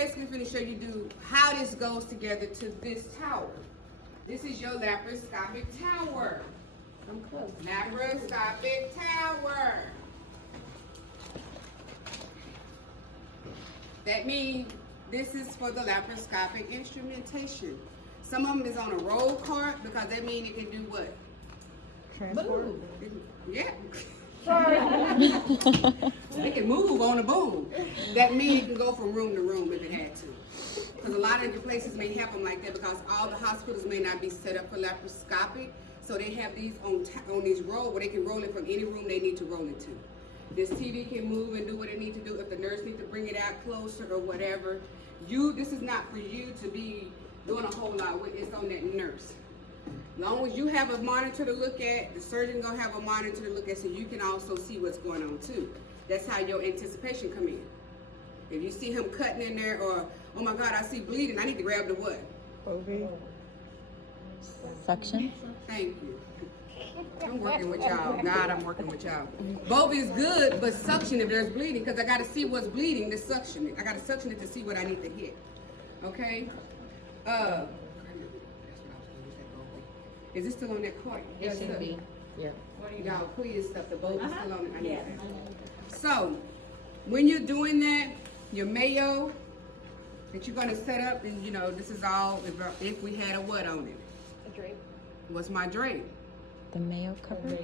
basically going to show you how this goes together to this tower. This is your laparoscopic tower. I'm close. Laparoscopic tower. That means this is for the laparoscopic instrumentation. Some of them is on a roll cart because that means it can do what? Transport. Yeah. They can move on a boom. That means it can go from room to room if it had to. Because a lot of the places may have them like that because all the hospitals may not be set up for laparoscopic. So they have these on these rolls where they can roll it from any room they need to roll it to. This TV can move and do what it needs to do. If the nurse needs to bring it out closer or whatever, this is not for you to be doing a whole lot with. It's on that nurse. As long as you have a monitor to look at, the surgeon gonna have a monitor to look at so you can also see what's going on too. That's how your anticipation come in. If you see him cutting in there or, oh my God, I see bleeding, I need to grab the what? OB. Suction. Thank you. I'm working with y'all. God, I'm working with y'all. Both is good, but suction if there's bleeding, because I got to see what's bleeding to suction it. I got to suction it to see what I need to hit. Okay? Is this still on that cart? It should be. Yeah. Y'all, please stuff. The bowl is still on it. I need that. So, when you're doing that, your mayo that you're going to set up, and you know, this is all if we had a what on it? A drape. What's my drape? The mayo cover.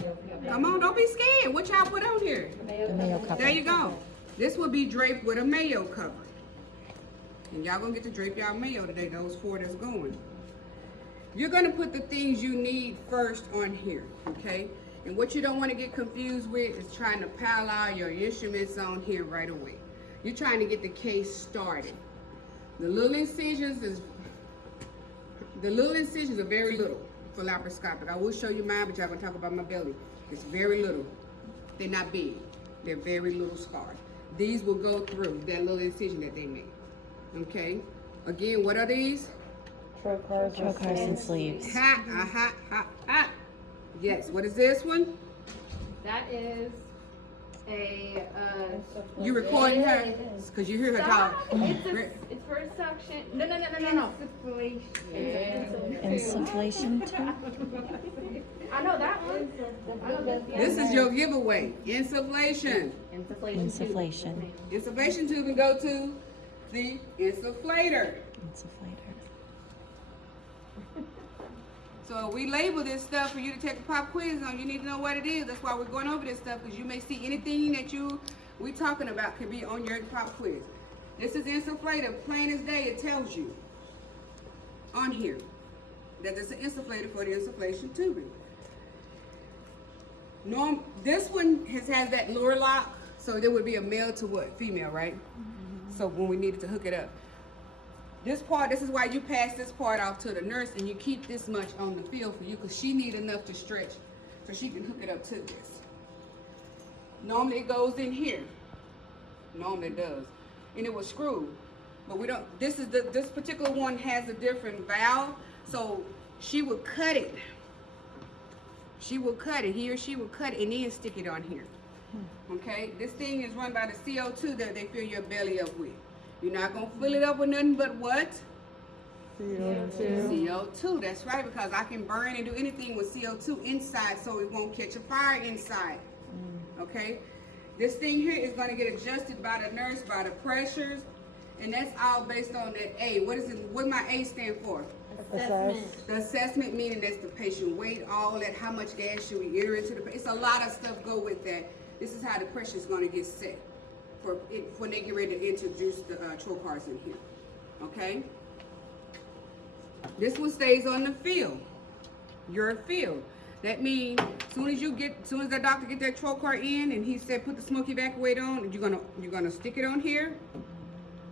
Come on, don't be scared. What y'all put on here? The mayo cover. There you go. This will be draped with a mayo cover. And y'all gonna get to drape y'all mayo today, those 4 that's going. You're gonna put the things you need first on here, okay? And what you don't wanna get confused with is trying to pile all your instruments on here right away. You're trying to get the case started. The little incisions are very little for laparoscopic. I will show you mine, but y'all gonna talk about my belly. It's very little. They're not big. They're very little scarred. These will go through that little incision that they made. Okay? Again, what are these? Trocars and sleeves. Ha, ha, ha, ha. Yes, what is this one? That is a You recording her? Because you hear her talk. It's for suction. No. Insufflation too. I know that one. This is your giveaway. Insufflation. Insufflation. Insufflation tube and go to the insufflator. Insufflator. So we label this stuff for you to take a pop quiz on. You need to know what it is. That's why we're going over this stuff, because you may see anything that we talking about could be on your pop quiz. This is insufflator. Plain as day, it tells you on here that it's an insufflator for the insufflation tubing. This one has that lure lock, so there would be a male to what? Female, right? Mm-hmm. So when we needed to hook it up. This is why you pass this part off to the nurse and you keep this much on the field for you, because she needs enough to stretch so she can hook it up to this. Normally it goes in here. Normally it does. And it will screw. But we don't, this particular one has a different valve, so she will cut it. She will cut it, he or she will cut it and then stick it on here. Okay, this thing is run by the CO2 that they fill your belly up with. You're not gonna fill it up with nothing but what? CO2. CO2, that's right, because I can burn and do anything with CO2 inside so it won't catch a fire inside. Okay? This thing here is gonna get adjusted by the nurse, by the pressures, and that's all based on that A. What my A stand for? Assessment. The assessment, meaning that's the patient weight, all that, how much gas should we enter into the patient. It's a lot of stuff go with that. This is how the pressure is gonna get set when they get ready to introduce the trocars in here, okay? This one stays on the field, your field. That means as soon as the doctor get that trocar in and he said put the smoke evacuator on, you're gonna stick it on here,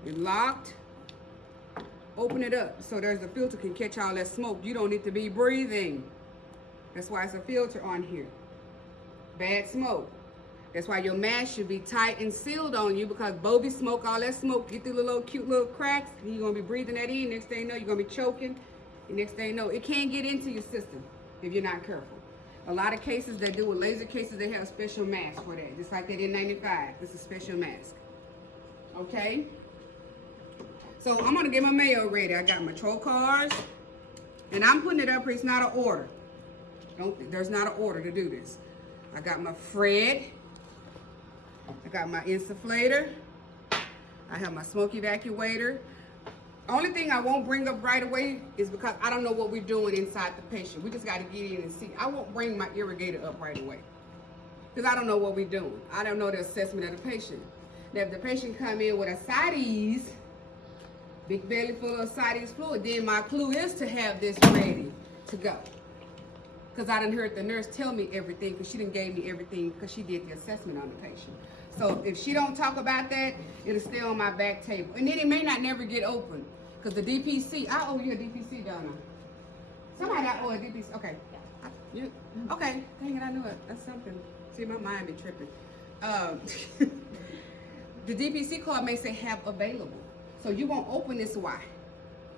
it's locked, open it up so there's a filter can catch all that smoke. You don't need to be breathing. That's why it's a filter on here. Bad smoke. That's why your mask should be tight and sealed on you, because Bobby smoke, all that smoke, get through the little cute little cracks, and you're gonna be breathing that in. Next thing you know, you're gonna be choking. And next thing you know, it can't get into your system if you're not careful. A lot of cases that do with laser cases, they have a special mask for that. Just like that N95, it's a special mask. Okay? So I'm gonna get my mayo ready. I got my trocars, and I'm putting it up here. It's not an order. There's not an order to do this. I got my Fred. I got my insufflator. I have my smoke evacuator. Only thing I won't bring up right away is because I don't know what we're doing inside the patient. We just got to get in and see. I won't bring my irrigator up right away because I don't know what we're doing. I don't know the assessment of the patient. Now, if the patient come in with ascites, big belly full of ascites fluid, then my clue is to have this ready to go. Because I done heard the nurse tell me everything, because she done gave me everything because she did the assessment on the patient. So if she don't talk about that, it'll stay on my back table. And then it may not never get open. Because the DPC, I owe you a DPC, don't I? Somebody I owe a DPC, okay. Okay, dang it, I knew it. That's something. See, my mind be tripping. The DPC card may say have available. So you won't open this, why?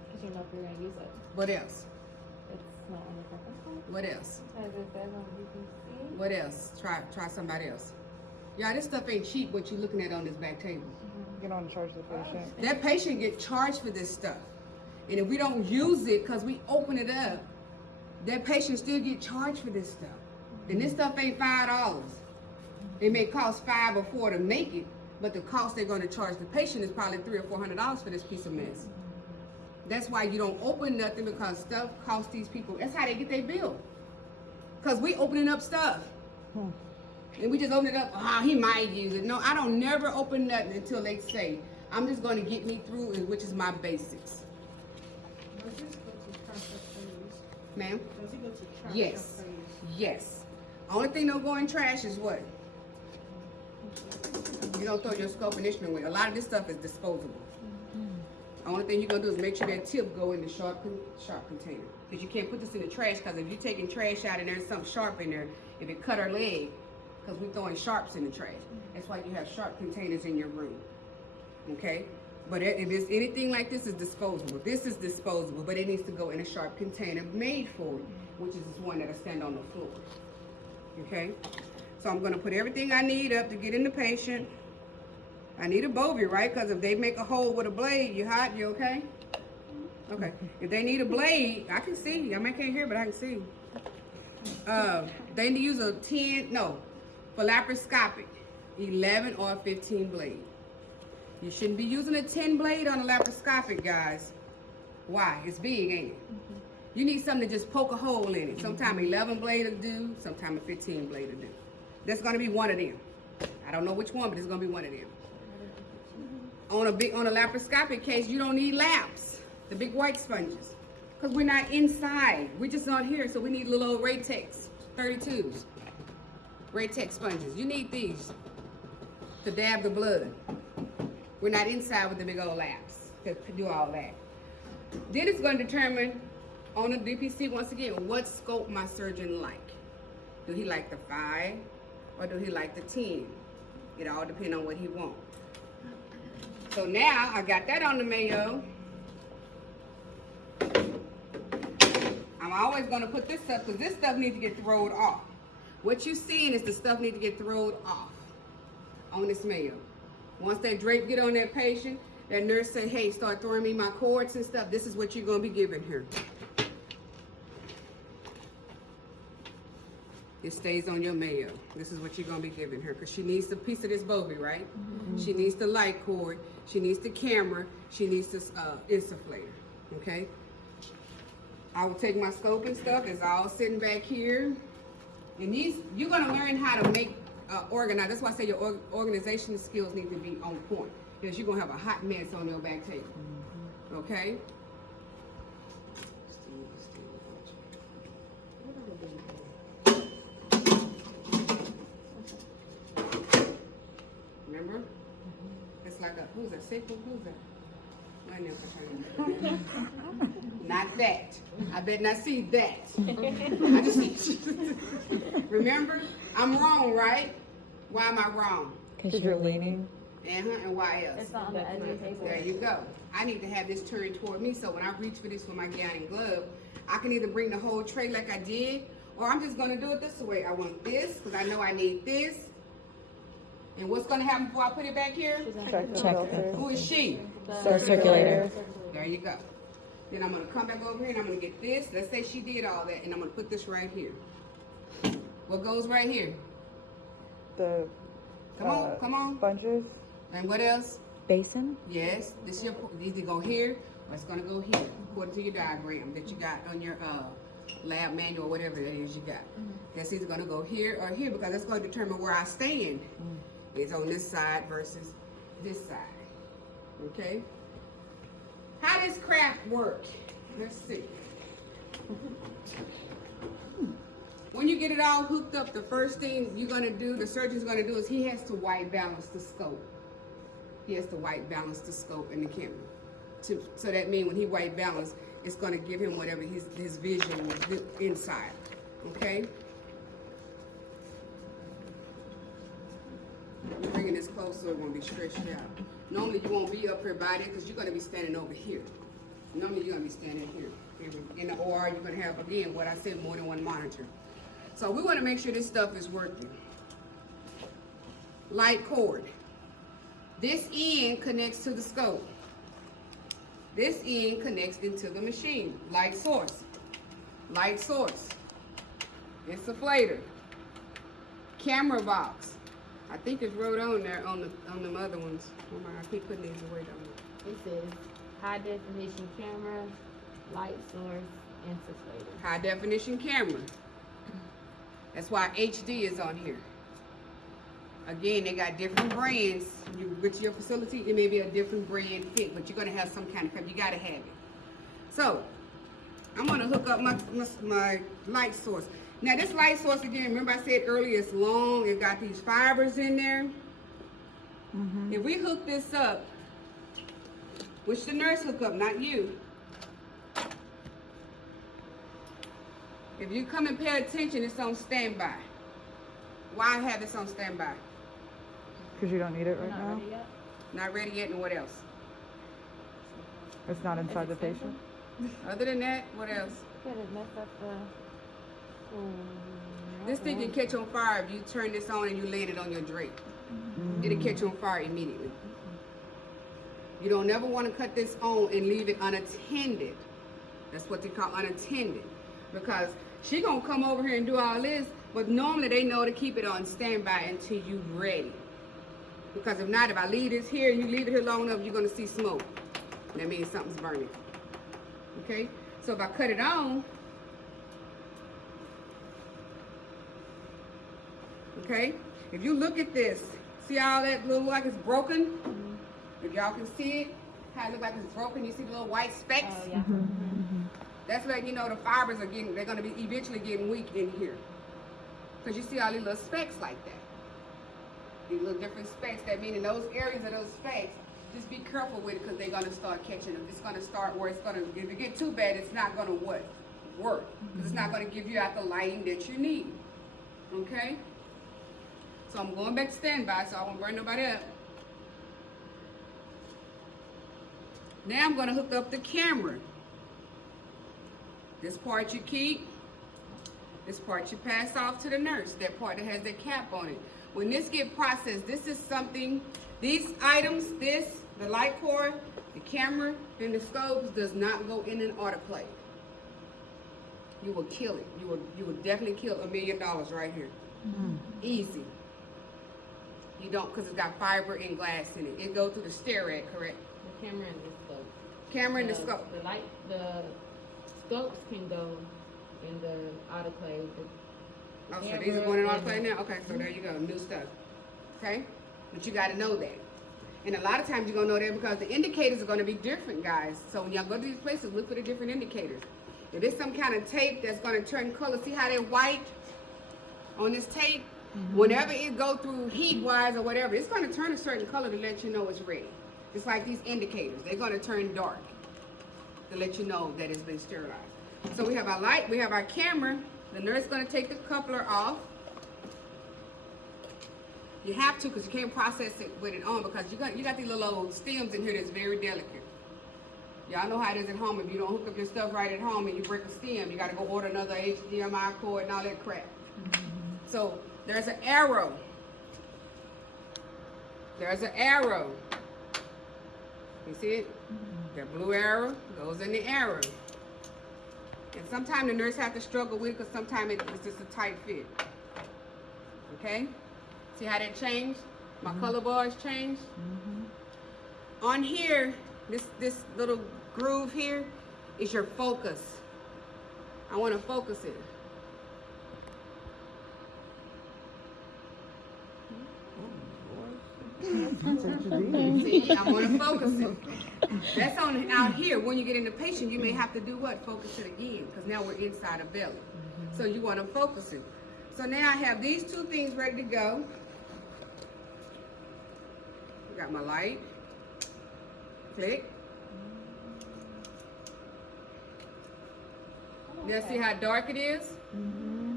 Because you know if you're going to use it. What else? It's not on the purpose card. What else? As it says on UPC. What else? Try somebody else. Y'all, this stuff ain't cheap what you looking at on this back table. You don't charge the patient. That patient get charged for this stuff. And if we don't use it because we open it up, that patient still get charged for this stuff. And this stuff ain't $5. It may cost $5 or $4 to make it, but the cost they're going to charge the patient is probably $300 or $400 for this piece of mess. That's why you don't open nothing, because stuff costs these people. That's how they get their bill. Because we opening up stuff. And we just open it up, he might use it. No, I don't never open nothing until they say, I'm just going to get me through, which is my basics. Does this go to trash after use? Ma'am? Does it go to trash Yes. after use? Yes. Only thing don't go in trash is what? You don't throw your scope and instrument away. A lot of this stuff is disposable. Only thing you're going to do is make sure that tip go in the sharp container. Because you can't put this in the trash, because if you're taking trash out and there's something sharp in there, if it cut her leg, because we're throwing sharps in the trash. That's why you have sharp containers in your room. Okay? But if it's anything like this, is disposable. This is disposable, but it needs to go in a sharp container made for it, which is this one that'll stand on the floor. Okay? So I'm going to put everything I need up to get in the patient. I need a Bovie, right? Because if they make a hole with a blade, you hot, you okay? Okay. If they need a blade, I can see. I can't hear, but I can see. They need to use a 10, no, for laparoscopic, 11 or 15 blade. You shouldn't be using a 10 blade on a laparoscopic, guys. Why? It's big, ain't it? You need something to just poke a hole in it. Sometimes 11 blade will do, sometimes a 15 blade will do. That's going to be one of them. I don't know which one, but it's going to be one of them. On a laparoscopic case, you don't need laps, the big white sponges, because we're not inside. We're just not here, so we need little old Raytex 32s. Raytex sponges. You need these to dab the blood. We're not inside with the big old laps to do all that. Then it's going to determine on the DPC, once again, what scope my surgeon like. Do he like the 5 or do he like the 10? It all depends on what he wants. So now I got that on the mayo. I'm always going to put this stuff, because this stuff needs to get thrown off. What you're seeing is the stuff needs to get thrown off on this mayo. Once that drape get on that patient, that nurse say, hey, start throwing me my cords and stuff. This is what you're going to be giving her. It stays on your mayo. This is what you're going to be giving her, because she needs a piece of this Bovie, right? She needs the light cord. She needs the camera. She needs this insufflator, okay? I will take my scope and stuff. It's all sitting back here. And these, you're going to learn how to make, organize. That's why I say your organization skills need to be on point, because you're going to have a hot mess on your back table, okay? Remember? It's like a, who's that? Sequel? Who's that? Not that. I bet not see that. I just remember, I'm wrong, right? Why am I wrong? Because you're leaning. And why else? It's not on the edge of the table. There you go. I need to have this turned toward me, so when I reach for this with my gown and glove, I can either bring the whole tray like I did, or I'm just gonna do it this way. I want this, because I know I need this. And what's gonna happen before I put it back here? Check the Check filter. Who is she? The circulator. There you go. Then I'm gonna come back over here and I'm gonna get this. Let's say she did all that, and I'm gonna put this right here. What goes right here? The Come on. sponges. And what else? Basin. Yes, this your either go here or it's gonna go here, according to your diagram that you got on your lab manual or whatever it is you got. That's either gonna go here or here because it's gonna determine where I stand. It's on this side versus this side. Okay? How does craft work? Let's see. When you get it all hooked up, the first thing you're gonna do, the surgeon's gonna do, is he has to white balance the scope. He has to white balance the scope in the camera. So that means when he white balance, it's gonna give him whatever his vision was inside. Okay? Bringing this close so it won't be stretched out. Normally you won't be up here by there because you're gonna be standing over here. Normally you're gonna be standing here. In the OR, you're gonna have, again, what I said, more than one monitor. So we wanna make sure this stuff is working. Light cord. This end connects to the scope. This end connects into the machine. Light source. Light source. Insufflator. Camera box. I think it's wrote on there on the other ones. Oh my, I keep putting these away though. It says high definition camera, light source, insufflator. High definition camera. That's why HD is on here. Again, they got different brands. You with your facility, it may be a different brand fit, but you're gonna have some kind of, you gotta have it. So, I'm gonna hook up my light source. Now this light source, again, remember I said earlier, it's long, it got these fibers in there. If we hook this up, which the nurse hook up, not you. If you come and pay attention, it's on standby. Why have this on standby? Because you don't need it We're right not now. ready yet? Not ready yet, and what else? It's not inside the expensive? patient. Other than that, what else? Could it mess up the... This thing can catch on fire if you turn this on and you land it on your drape. It'll catch on fire immediately. You don't never want to cut this on and leave it unattended. That's what they call unattended. Because she gonna come over here and do all this, but normally they know to keep it on standby until you ready. Because if not, if I leave this here and you leave it here long enough, you're gonna see smoke. That means something's burning. Okay? So if I cut it on, okay? If you look at this, see how that look like it's broken? If y'all can see it, how it look like it's broken, you see the little white specks? Oh, yeah. That's letting you know the fibers are getting, they're gonna be eventually getting weak in here. Because you see all these little specks like that. These little different specks, that mean in those areas of those specks, just be careful with it because they're gonna start catching them. It's gonna start where it's gonna, if it get too bad, it's not gonna what? Work. It's not gonna give you out the lighting that you need. Okay? So I'm going back to standby so I won't burn nobody up. Now I'm gonna hook up the camera. This part you keep, this part you pass off to the nurse, that part that has that cap on it. When this get processed, this is something, these items, the light cord, the camera, and the scopes does not go in an autoclave. You will kill it. You will definitely kill $1 million right here. Easy. You don't, because it's got fiber and glass in it. It goes through the Sterac, correct? The camera and the scope. Camera and the scope. The scopes can go in the autoclave. Oh, so these are going in autoclave now? Okay, so there you go, new stuff. Okay? But you got to know that. And a lot of times you're going to know that because the indicators are going to be different, guys. So when y'all go to these places, look for the different indicators. If there's some kind of tape that's going to turn color, see how they're white on this tape? Whenever it go through heat-wise or whatever, it's going to turn a certain color to let you know it's ready. It's like these indicators. They're going to turn dark to let you know that it's been sterilized. So we have our light, we have our camera. The nurse is going to take the coupler off. You have to because you can't process it with it on because you got these little old stems in here that's very delicate. Y'all know how it is at home. If you don't hook up your stuff right at home and you break a stem, you got to go order another HDMI cord and all that crap. So there's an arrow. There's an arrow. You see it? That blue arrow goes in the arrow. And sometimes the nurse have to struggle with it because sometimes it's just a tight fit. Okay? See how that changed? My color bars changed. On here, this little groove here is your focus. I want to focus it. See, I want to focus it. That's on out here. When you get in the patient, you may have to do what? Focus it again, because now we're inside a belly. So you want to focus it. So now I have these two things ready to go. Got my light. Click. Now see how dark it is?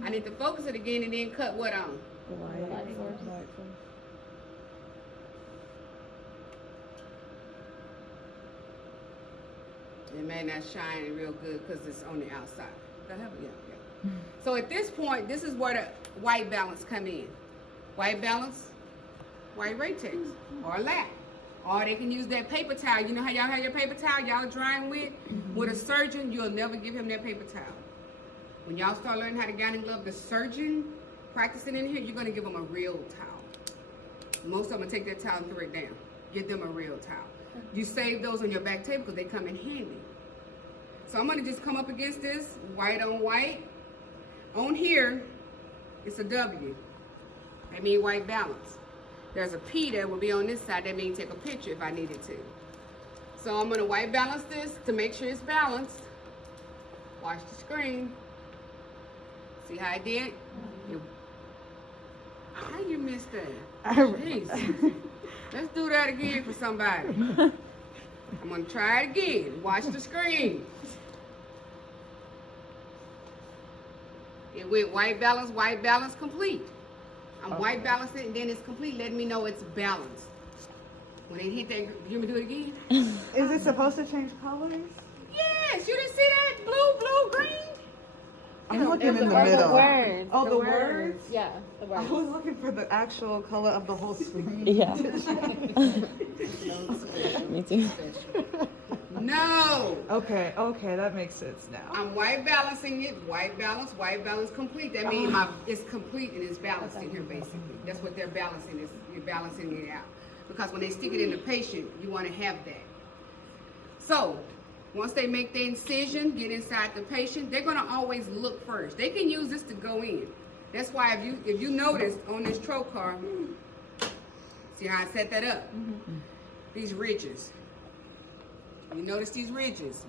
I need to focus it again and then cut what on? Light source. It may not shine real good because it's on the outside. Go ahead, yeah. So at this point, this is where the white balance come in. White balance, white latex, or lap. Or they can use that paper towel. You know how y'all have your paper towel y'all drying with? With a surgeon, you'll never give him that paper towel. When y'all start learning how to gown and glove the surgeon, practicing in here, you're gonna give them a real towel. Most of them will take that towel and throw it down. Get them a real towel. You save those on your back table because they come in handy. So I'm gonna just come up against this, white on white. On here, it's a W. That means white balance. There's a P that will be on this side. That means take a picture if I needed to. So I'm gonna white balance this to make sure it's balanced. Watch the screen. See how I did? How you missed that? Jeez. Let's do that again for somebody. I'm gonna try it again. Watch the screen. It went white balance, complete. I'm white balancing and then it's complete, letting me know it's balanced. When they hit that, you want me to do it again? Is it supposed to change colors? Yes, you didn't see that? Blue, green? I'm looking in the The middle. words. Oh, the words? Yeah, the I words. was looking for the actual color of the whole screen. Yeah. Me too. No. Okay, that makes sense now. I'm white balancing it, white balance complete. That means it's complete and it's balanced in here basically. That's what they're balancing, is you're balancing it out. Because when they stick it in the patient, you want to have that. So, once they make the incision, get inside the patient, they're gonna always look first. They can use this to go in. That's why if you notice on this trocar, see how I set that up? These ridges. You notice these ridges?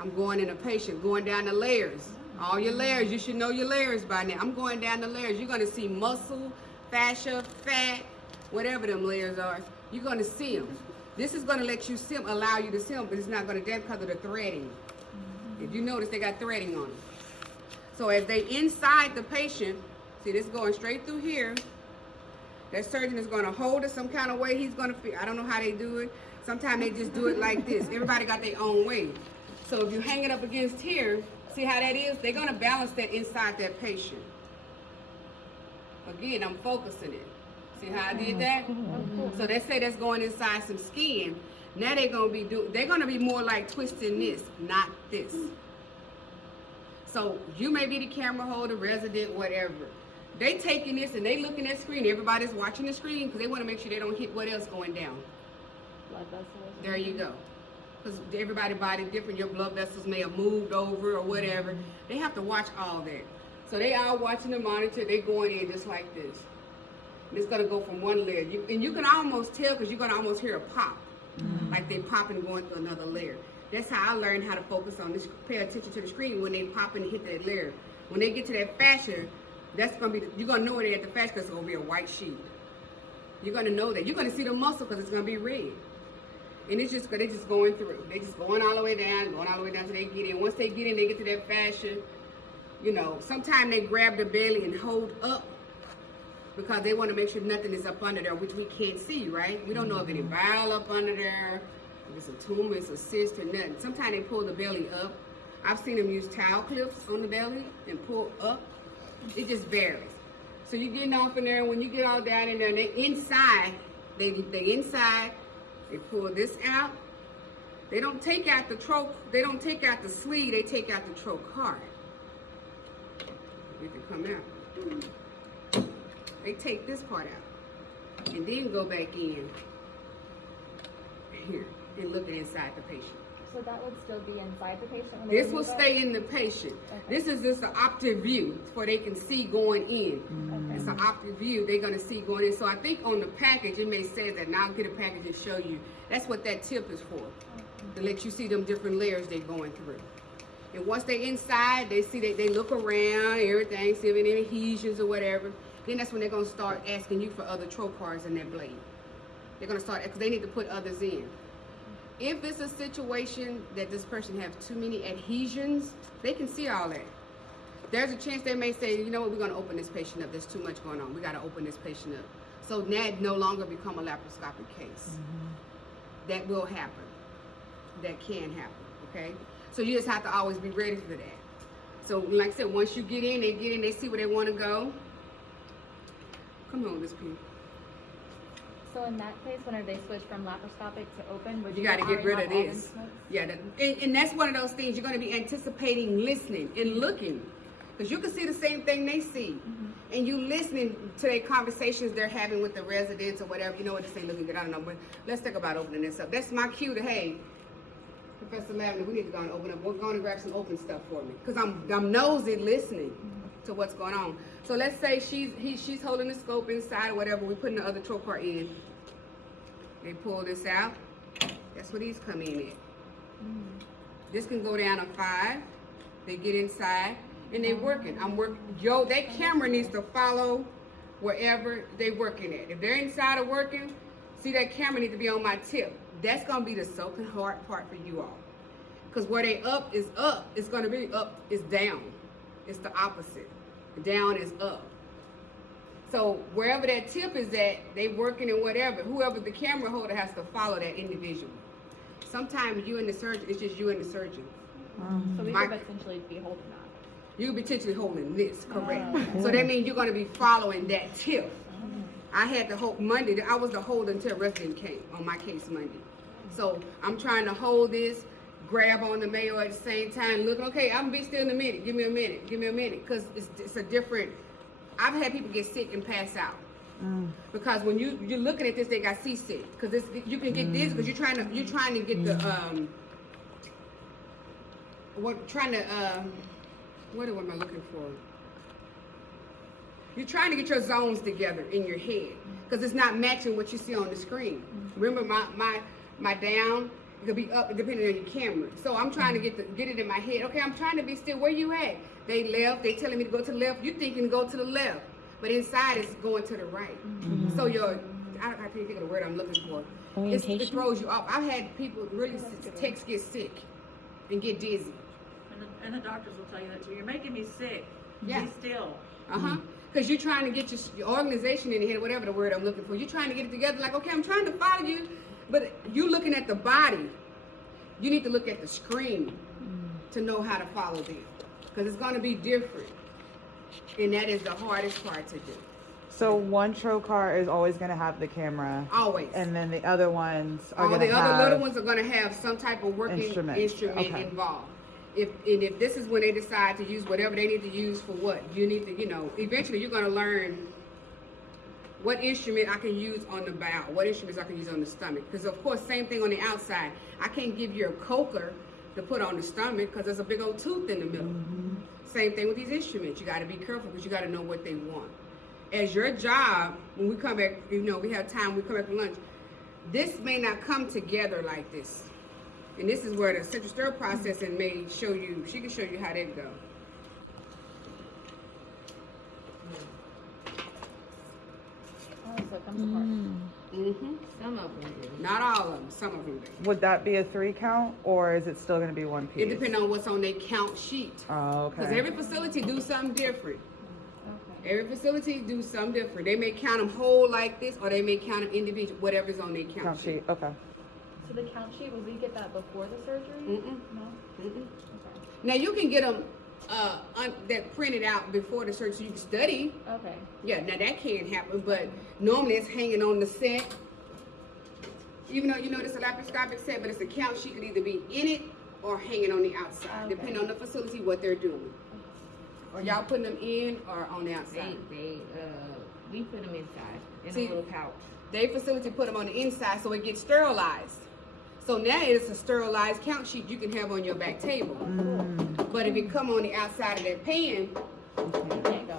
I'm going in a patient, going down the layers. All your layers, you should know your layers by now. I'm going down the layers. You're gonna see muscle, fascia, fat, whatever them layers are. You're gonna see them. This is gonna let you see them, allow you to see them, but it's not gonna do because of the threading. If you notice, they got threading on them. So as they inside the patient, see this going straight through here, that surgeon is gonna hold it some kind of way. He's gonna feel, I don't know how they do it. Sometimes they just do it like this. Everybody got their own way. So if you hang it up against here, see how that is? They're gonna balance that inside that patient. Again, I'm focusing it. See how I did that? So they say that's going inside some skin. Now they're gonna be more like twisting this, not this. So you may be the camera holder, resident, whatever. They taking this and they looking at the screen. Everybody's watching the screen because they want to make sure they don't hit what else going down. Blood vessels. There you go. Because everybody's body different. Your blood vessels may have moved over or whatever. They have to watch all that. So they are watching the monitor. They going in just like this. And it's gonna go from one layer. And you can almost tell because you're gonna almost hear a pop. Like they popping going to another layer. That's how I learned how to focus on this, pay attention to the screen when they pop and hit that layer. When they get to that fascia, that's gonna be, you're gonna know they're at the fascia because it's gonna be a white sheet. You're gonna know that. You're gonna see the muscle because it's gonna be red. And it's just, they're just going through. They just going all the way down till they get in. Once they get in, they get to that fascia. You know, sometimes they grab the belly and hold up because they want to make sure nothing is up under there, which we can't see, right? We don't know if any bile up under there, if it's a tumor, it's a cyst or nothing. Sometimes they pull the belly up. I've seen them use towel clips on the belly and pull up. It just varies. So you're getting off in there, when you get all down in there, and they inside, they inside, They pull this out. They don't take out the they don't take out the sleeve, they take out the trocar. It can come out. They take this part out and then go back in here and look inside the patient. So that would still be inside the patient? When This they will remove it? stay in the patient. Okay. This is just an optic view for they can see going in. Okay. It's an optic view they're gonna see going in. So I think on the package it may say that, and I'll get a package and show you. That's what that tip is for, to let you see them different layers they're going through. And once they're inside, they see that they look around, everything, see if any adhesions or whatever. Then that's when they're gonna start asking you for other trocars in that blade. They're gonna start, because they need to put others in. If it's a situation that this person has too many adhesions, they can see all that. There's a chance they may say, you know what, we're gonna open this patient up. There's too much going on. We gotta open this patient up. So that no longer become a laparoscopic case. That will happen. That can happen, okay? So you just have to always be ready for that. So like I said, once you get in, they see where they wanna go. Come on, Miss P. So in that case, whenever they switch from laparoscopic to open, would You you got to get already rid have of all this. the notes? Yeah, and that's one of those things you're going to be anticipating, listening and looking, because you can see the same thing they see, and you listening to their conversations they're having with the residents or whatever. You know what, this ain't looking good. I don't know, but let's think about opening this up. That's my cue to, hey, Professor Lavender, we need to go and open up. We're going to grab some open stuff for me, because I'm nosy listening to what's going on. So let's say she's holding the scope inside or whatever. We're putting the other trocar in. They pull this out. That's where these come in at. This can go down to 5. They get inside and they working. I'm working. Yo, that camera needs to follow wherever they working at. If they're inside or working, see that camera need to be on my tip. That's gonna be the soaking hard part for you all. Because where they up is up, it's gonna be up is down. It's the opposite. Down is up. So wherever that tip is at, they working and whatever. Whoever the camera holder has to follow that individual. Sometimes you and the surgeon, it's just you and the surgeon. So we My- could potentially be holding that. You potentially holding this, correct? So that means you're gonna be following that tip. I had to hold Monday. I was the hold until a resident came on my case Monday. So I'm trying to hold this, grab on the Mayo at the same time. Look, okay, I'm gonna be still in a minute. Give me a minute. Give me a minute, because it's a different. I've had people get sick and pass out because when you're looking at this, they got seasick because you can get this because you're trying to get the what am I looking for? You're trying to get your zones together in your head because it's not matching what you see on the screen. Remember my down, it could be up depending on your camera. So I'm trying to get it in my head. Okay, I'm trying to be still. Where you at? They left. They telling me to go to the left. You thinking to go to the left, but inside it's going to the right. So I can't think of the word I'm looking for. Orientation? It throws you off. I've had people really techs get sick and get dizzy. And the doctors will tell you that too. You're making me sick. Yeah. Be still. Because you're trying to get your organization in the head, whatever the word I'm looking for. You're trying to get it together. Like, okay, I'm trying to follow you, but you looking at the body. You need to look at the screen to know how to follow them. Because it's going to be different. And that is the hardest part to do. So one trocar is always going to have the camera. Always. And then the other ones are All going the to have other little ones are going to have some type of working Instrument. instrument Okay. involved. If this is when they decide to use whatever they need to use for what, you need to, eventually you're going to learn what instrument I can use on the bowel, what instruments I can use on the stomach. Because of course, same thing on the outside. I can't give you a coker to put on the stomach because there's a big old tooth in the middle. Same thing with these instruments. You got to be careful because you got to know what they want. As your job, when we come back, we have time, we come back from lunch, this may not come together like this. And this is where the central stir processing may show you, she can show you how that go. Oh, so it comes apart. Some of them do. Not all of them, some of them do. Would that be a 3 count or is it still going to be one piece? It depends on what's on their count sheet. Oh, Because okay. every facility do something different. Okay. Every facility do something different. They may count them whole like this, or they may count them individual, whatever's on their count sheet. Okay. So the count sheet, would we get that before the surgery? Mm-mm. No? Mm-mm. Okay. Now you can get them that printed out before the surgery so you can study. Okay. Yeah, now that can happen, but normally it's hanging on the set. Even though you know it's a laparoscopic set, but it's a count sheet could either be in it or hanging on the outside, Okay. depending on the facility, what they're doing. Or y'all putting them in or on the outside? We put them inside in See, a little pouch. They facility put them on the inside so it gets sterilized. So now it's a sterilized count sheet you can have on your back table. But if it come on the outside of that pan,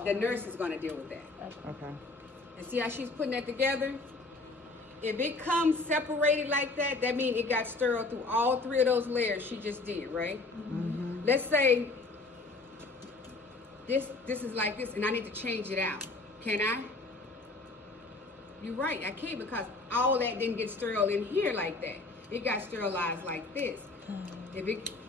the nurse is gonna deal with that. Okay. And see how she's putting that together? If it comes separated like that, that means it got sterile through all 3 of those layers she just did, right? Let's say this is like this and I need to change it out. Can I? You're right, I can't because all that didn't get sterile in here like that. It got sterilized like this.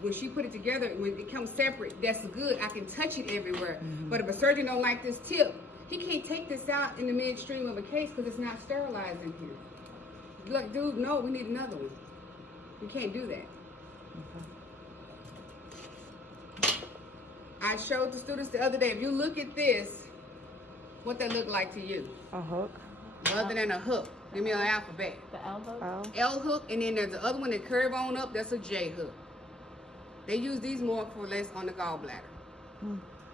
When she put it together, when it comes separate, that's good. I can touch it everywhere. But if a surgeon don't like this tip, he can't take this out in the midstream of a case because it's not sterilized in here. Look, dude, no, we need another one. You can't do that. I showed the students the other day, if you look at this, what that look like to you? A hook. Other than a hook. Give me an alphabet. The elbow. Oh. L hook, and then there's the other one that curve on up, that's a J hook. They use these more for less on the gallbladder.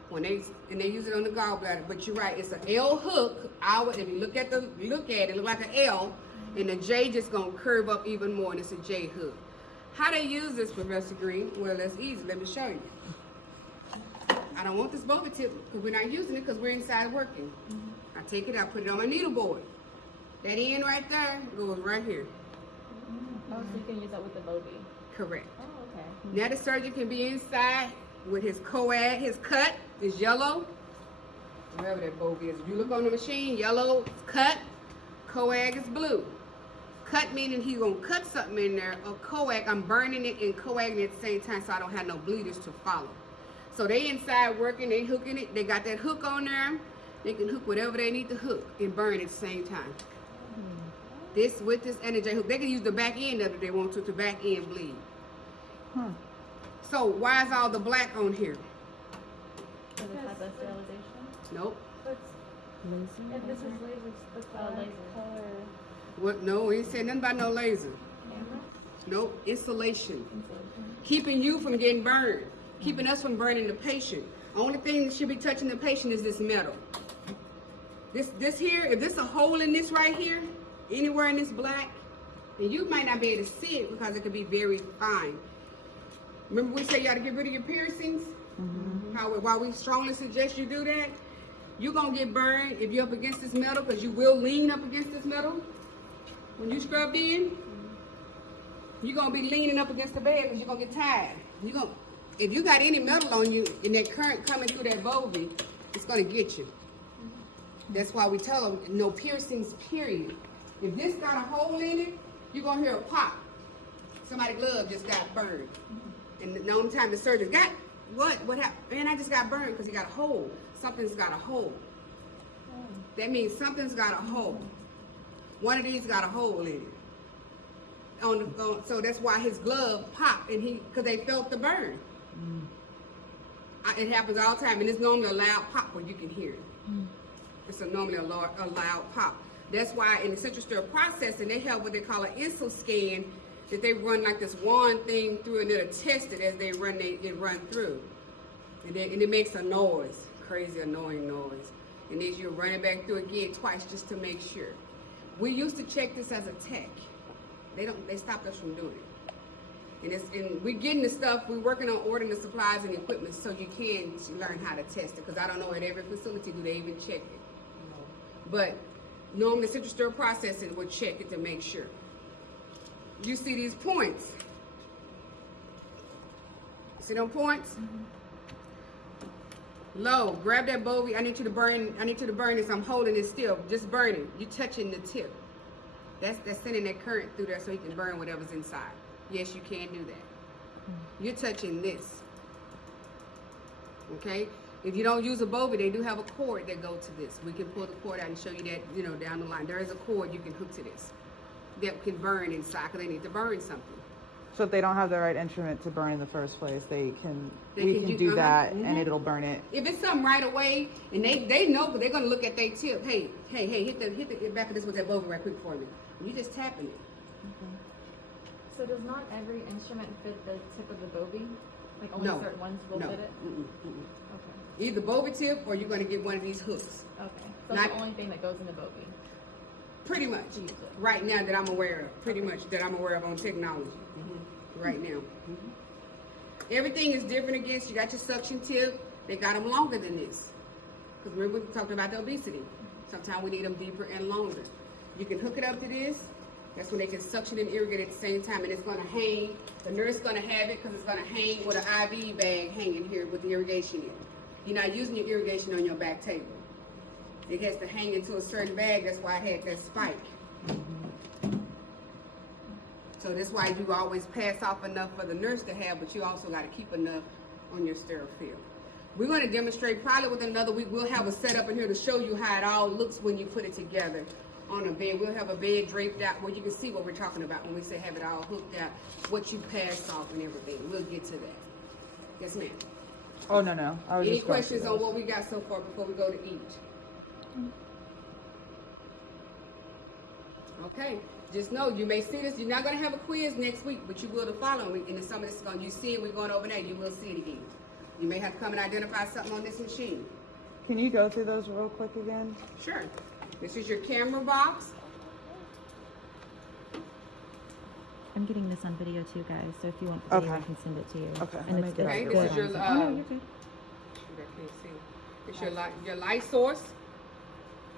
When they use it on the gallbladder, but you're right, it's an L hook. If you look at it look like an L, and the J just gonna curve up even more, and it's a J hook. How they use this, Professor Green? Well, that's easy. Let me show you. I don't want this boba tip because we're not using it because we're inside working. I take it out, put it on my needle board. That end right there goes right here. Oh, so you can use that with the Bovie. Correct. Oh, okay. Now the surgeon can be inside with his coag, his cut is yellow. Wherever that bulb is. If you look on the machine, yellow cut, coag is blue. Cut meaning he's gonna cut something in there, or coag, I'm burning it and coaging it at the same time so I don't have no bleeders to follow. So they inside working, they hooking it, they got that hook on there. They can hook whatever they need to hook and burn at the same time. This with this energy hook, they can use the back end of it if they want to back end bleed. So why is all the black on here? For the type of sterilization. Nope. And this is laser, the Laser. color. What? No, we ain't said nothing about no laser. Nope. Insulation. Keeping you from getting burned. Keeping us from burning the patient. Only thing that should be touching the patient is this metal. This here, if there's a hole in this right here, anywhere in this black, and you might not be able to see it because it could be very fine. Remember we said you got to get rid of your piercings? Why we strongly suggest you do that? You're going to get burned if you're up against this metal, because you will lean up against this metal. When you scrub in, you're going to be leaning up against the bed because you're going to get tired. If you got any metal on you and that current coming through that Bovie, it's going to get you. That's why we tell them no piercings, period. If this got a hole in it, you're going to hear a pop. Somebody's glove just got burned. And the only time the surgeon got, what happened? Man, I just got burned because he got a hole. Something's got a hole. That means something's got a hole. One of these got a hole in it. So that's why his glove popped, and because they felt the burn. It happens all the time, and it's normally a loud pop where you can hear it. It's normally a loud pop. That's why in the central sterile processing, they have what they call an ISO scan, that they run like this wand thing through, and it'll test it as they run through. And it makes a noise, crazy annoying noise. And then you run it back through again twice just to make sure. We used to check this as a tech. They stopped us from doing it. And we're getting the stuff, we're working on ordering the supplies and equipment so you can learn how to test it. Because I don't know at every facility do they even check it. But normally central sterile processing will check it to make sure. You see these points? See them points? Low, grab that Bovie. I need you to burn this. I'm holding it still. Just burn it. You're touching the tip. That's sending that current through there so you can burn whatever's inside. Yes, you can do that. You're touching this. Okay? If you don't use a Bovie, they do have a cord that goes to this. We can pull the cord out and show you that, down the line. There is a cord you can hook to this that can burn inside because they need to burn something. So if they don't have the right instrument to burn in the first place, we can use- do that and it'll burn it. If it's something right away, and they know, but they're gonna look at their tip. Hey, hit the back of this with that Bovie right quick for me. You just tapping it. So does not every instrument fit the tip of the bovie? Like only No. certain ones will No. fit it? Mm-mm, mm-mm. Okay. Either Bovie tip or you're gonna get one of these hooks. Okay. So Not- it's the only thing that goes in the bovie. Pretty much. Usually. Right now that I'm aware of. Pretty much that I'm aware of on technology. Right now. Everything is different against, you got your suction tip. They got them longer than this. Because remember we talked about the obesity. Sometimes we need them deeper and longer. You can hook it up to this. That's when they can suction and irrigate at the same time, and it's gonna hang. The nurse is gonna have it because it's gonna hang with an IV bag hanging here with the irrigation in it. You're not using your irrigation on your back table. It has to hang into a certain bag. That's why I had that spike. So that's why you always pass off enough for the nurse to have, but you also got to keep enough on your sterile field. We're going to demonstrate probably within another week. We'll have a setup in here to show you how it all looks when you put it together on a bed. We'll have a bed draped out where you can see what we're talking about when we say have it all hooked out, what you pass off and everything. We'll get to that. Yes, ma'am. Oh, no. I was Any just going questions through on those. what we got so far before we go to each? Okay, just know you may see this. You're not going to have a quiz next week, but you will the following week. And then some of this is going to, you see it, we're going over there, you will see it again. You may have to come and identify something on this machine. Can you go through those real quick again? Sure. This is your camera box. I'm getting this on video too, guys. So if you want the video, Okay. I can send it to you. Okay. And Let it's me good. Okay, get this is your, on- Oh, no, you're good. I can't see. It's your light source.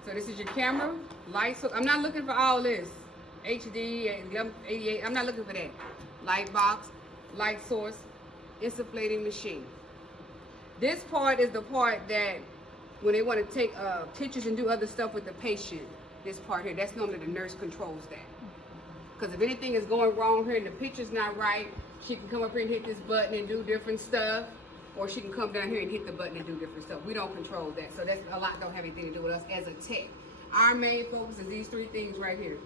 So this is your camera, light source. I'm not looking for all this. HD, 1188, I'm not looking for that. Light box, light source, insufflating machine. This part is the part that when they want to take pictures and do other stuff with the patient, this part here, that's normally the nurse controls that. Because if anything is going wrong here and the picture's not right, she can come up here and hit this button and do different stuff. Or she can come down here and hit the button and do different stuff. We don't control that. So that's a lot don't have anything to do with us as a tech. Our main focus is these three things right here.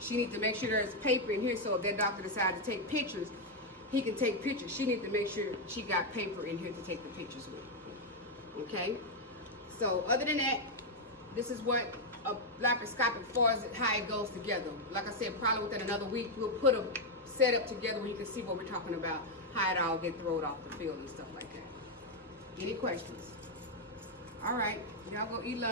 She needs to make sure there's paper in here so if that doctor decides to take pictures, he can take pictures. She needs to make sure she got paper in here to take the pictures with. Okay? So other than that, this is what a laparoscopic far as how it goes together. Like I said, probably within another week, we'll put a setup together where you can see what we're talking about, how it all get thrown off the field and stuff like that. Any questions? All right, y'all go eat lunch.